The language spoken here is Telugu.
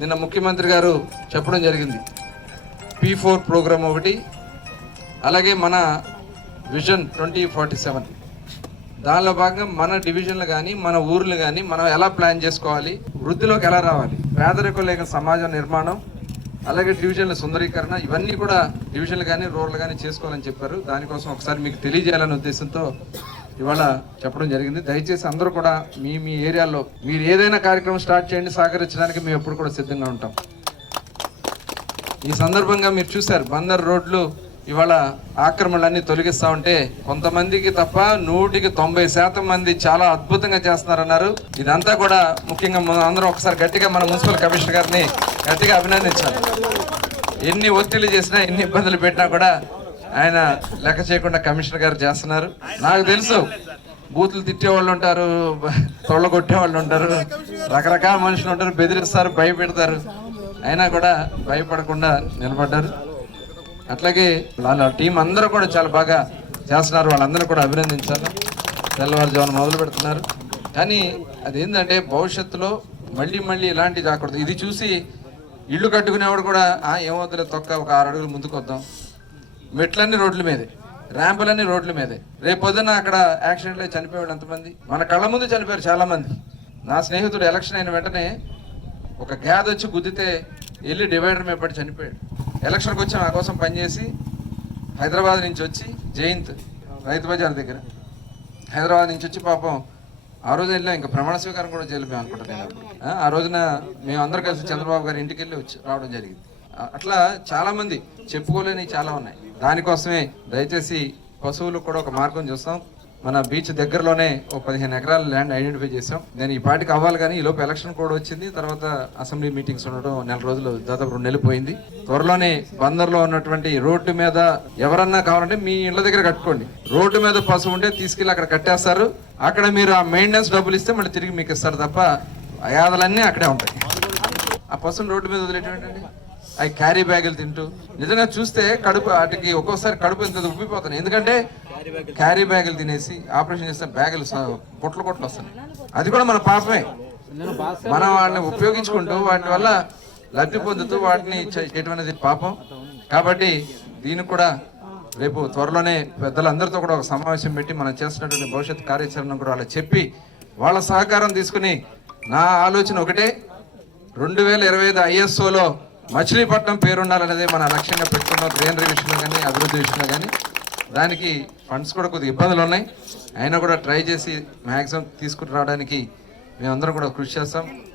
నిన్న ముఖ్యమంత్రి గారు చెప్పడం జరిగింది. పీ ఫోర్ ప్రోగ్రామ్ ఒకటి అలాగే మన విజన్ ట్వంటీ ఫార్టీ సెవెన్. దానిలో భాగంగా మన డివిజన్లు కానీ మన ఊర్లు కానీ మనం ఎలా ప్లాన్ చేసుకోవాలి వృద్ధిలోకి ఎలా రావాలి పేదరికం లేక సమాజం నిర్మాణం అలాగే డివిజన్ల సుందరీకరణ ఇవన్నీ కూడా డివిజన్లు కానీ రూరల్ కానీ చేసుకోవాలని చెప్పారు. దానికోసం ఒకసారి మీకు తెలియజేయాలనే ఉద్దేశంతో ఇవాళ చెప్పడం జరిగింది. దయచేసి అందరూ కూడా మీ మీ ఏరియాలో మీరు ఏదైనా కార్యక్రమం స్టార్ట్ చేయండి సహకరించడానికి మేము ఎప్పుడు కూడా సిద్ధంగా ఉంటాం. ఈ సందర్భంగా మీరు చూశారు బందర్ రోడ్లు ఇవాళ ఆక్రమణలన్నీ తొలగిస్తా ఉంటే కొంతమందికి తప్ప నూటికి తొంభై శాతం మంది చాలా అద్భుతంగా చేస్తున్నారన్నారు. ఇదంతా కూడా ముఖ్యంగా అందరం ఒకసారి గట్టిగా మన మున్సిపల్ కమిషనర్ గారిని గట్టిగా అభినందించాలి. ఎన్ని ఒత్తిళ్ళు చేసినా ఎన్ని ఇబ్బందులు పెట్టినా కూడా ఆయన లెక్క చేయకుండా కమిషనర్ గారు చేస్తున్నారు. నాకు తెలుసు. బూతులు తిట్టే వాళ్ళు ఉంటారు తొళ్ళ కొట్టే వాళ్ళు ఉంటారు రకరకాల మనుషులు ఉంటారు బెదిరిస్తారు భయపెడతారు. అయినా కూడా భయపడకుండా నిలబడ్డారు. అట్లాగే వాళ్ళ టీం అందరూ కూడా చాలా బాగా చేస్తున్నారు. వాళ్ళందరూ కూడా అభినందించాలి. తెల్లవారుజామున మొదలు పెడుతున్నారు. కానీ అదేంటంటే భవిష్యత్తులో మళ్ళీ మళ్ళీ ఇలాంటివి రాకూడదు ఇది చూసి ఇల్లు కట్టుకునేవాడు కూడా "ఆ, ఏమవుతుందో తొక్క ఒక ఆరు అడుగులు ముందుకు వద్దాం మెట్లన్నీ రోడ్ల మీదే ర్యాంపులన్నీ రోడ్ల మీదే. రేపు పొద్దున అక్కడ యాక్సిడెంట్లో చనిపోయాడు ఎంతమంది? మన కళ్ళ ముందు చనిపోయారు చాలామంది. నా స్నేహితుడు ఎలక్షన్ అయిన వెంటనే ఒక గ్యాద్ వచ్చి గుద్దితే వెళ్ళి డివైడర్ మీద పడి చనిపోయాడు. ఎలక్షన్కి వచ్చి నా కోసం పనిచేసి హైదరాబాద్ నుంచి వచ్చి జయంత్ రైతు బజార్ దగ్గర. హైదరాబాద్ నుంచి వచ్చి పాపం ఆ రోజు వెళ్ళాం. ఇంకా ప్రమాణ స్వీకారం కూడా చేయలేము అనుకుంటాను ఆ, ఆ రోజున మేము అందరు కలిసి చంద్రబాబు గారి ఇంటికి వెళ్ళి వచ్చి రావడం జరిగింది. అట్లా చాలామంది చెప్పుకోలేని చాలా ఉన్నాయి. దానికోసమే దయచేసి పశువులకు కూడా ఒక మార్గం చూస్తాం. మన బీచ్ దగ్గరలోనే ఒక పదిహేను ఎకరాల ల్యాండ్ ఐడెంటిఫై చేసాం నేను ఈ పాటికి అవ్వాలి కానీ ఈ లోపు ఎలక్షన్ కూడా వచ్చింది. తర్వాత అసెంబ్లీ మీటింగ్స్ ఉండడం నెల రోజులు దాదాపు రెండు నెలలు పోయింది. త్వరలోనే బందర్లో ఉన్నటువంటి రోడ్డు మీద ఎవరన్నా కావాలంటే మీ ఇళ్ళ దగ్గర కట్టుకోండి. రోడ్డు మీద పశువు ఉంటే తీసుకెళ్ళి అక్కడ కట్టేస్తారు. అక్కడ మీరు ఆ మెయింటెనెన్స్ డబ్బులు ఇస్తే మళ్ళీ తిరిగి మీకు ఇస్తారు తప్ప అయాదలన్నీ అక్కడే ఉంటాయి. ఆ పశువులు రోడ్డు మీద వదిలేటువంటి అవి క్యారీ బ్యాగులు తింటూ. నిజంగా చూస్తే కడుపు వాటికి ఒక్కోసారి కడుపు ఎంత ఉబ్బిపోతుంది. ఎందుకంటే క్యారీ బ్యాగులు తినేసి ఆపరేషన్ చేస్తే బ్యాగులు పొట్లు పొట్లు వస్తున్నాయి. అది కూడా మన పాపమే. మనం వాటిని ఉపయోగించుకుంటూ వాటి వల్ల లబ్ధి పొందుతూ వాటిని చేయటం అనేది పాపం. కాబట్టి దీనికి కూడా రేపు త్వరలోనే పెద్దలందరితో కూడా ఒక సమావేశం పెట్టి మనం చేస్తున్నటువంటి భవిష్యత్ కార్యాచరణ కూడా వాళ్ళకి చెప్పి వాళ్ళ సహకారం తీసుకుని నా ఆలోచన ఒకటే. రెండు వేల ఇరవై ఐదు ఐఎస్ఓలో మచిలీపట్నం పేరుండాలనేది మన లక్ష్యంగా పెట్టుకున్నాం. గ్రీనరీ విషయంలో కానీ అభివృద్ధి విషయంలో కానీ. దానికి ఫండ్స్ కూడా కొద్దిగా ఇబ్బందులు ఉన్నాయి. అయినా కూడా ట్రై చేసి మ్యాక్సిమం తీసుకుని రావడానికి మేమందరం కూడా కృషి చేస్తాం.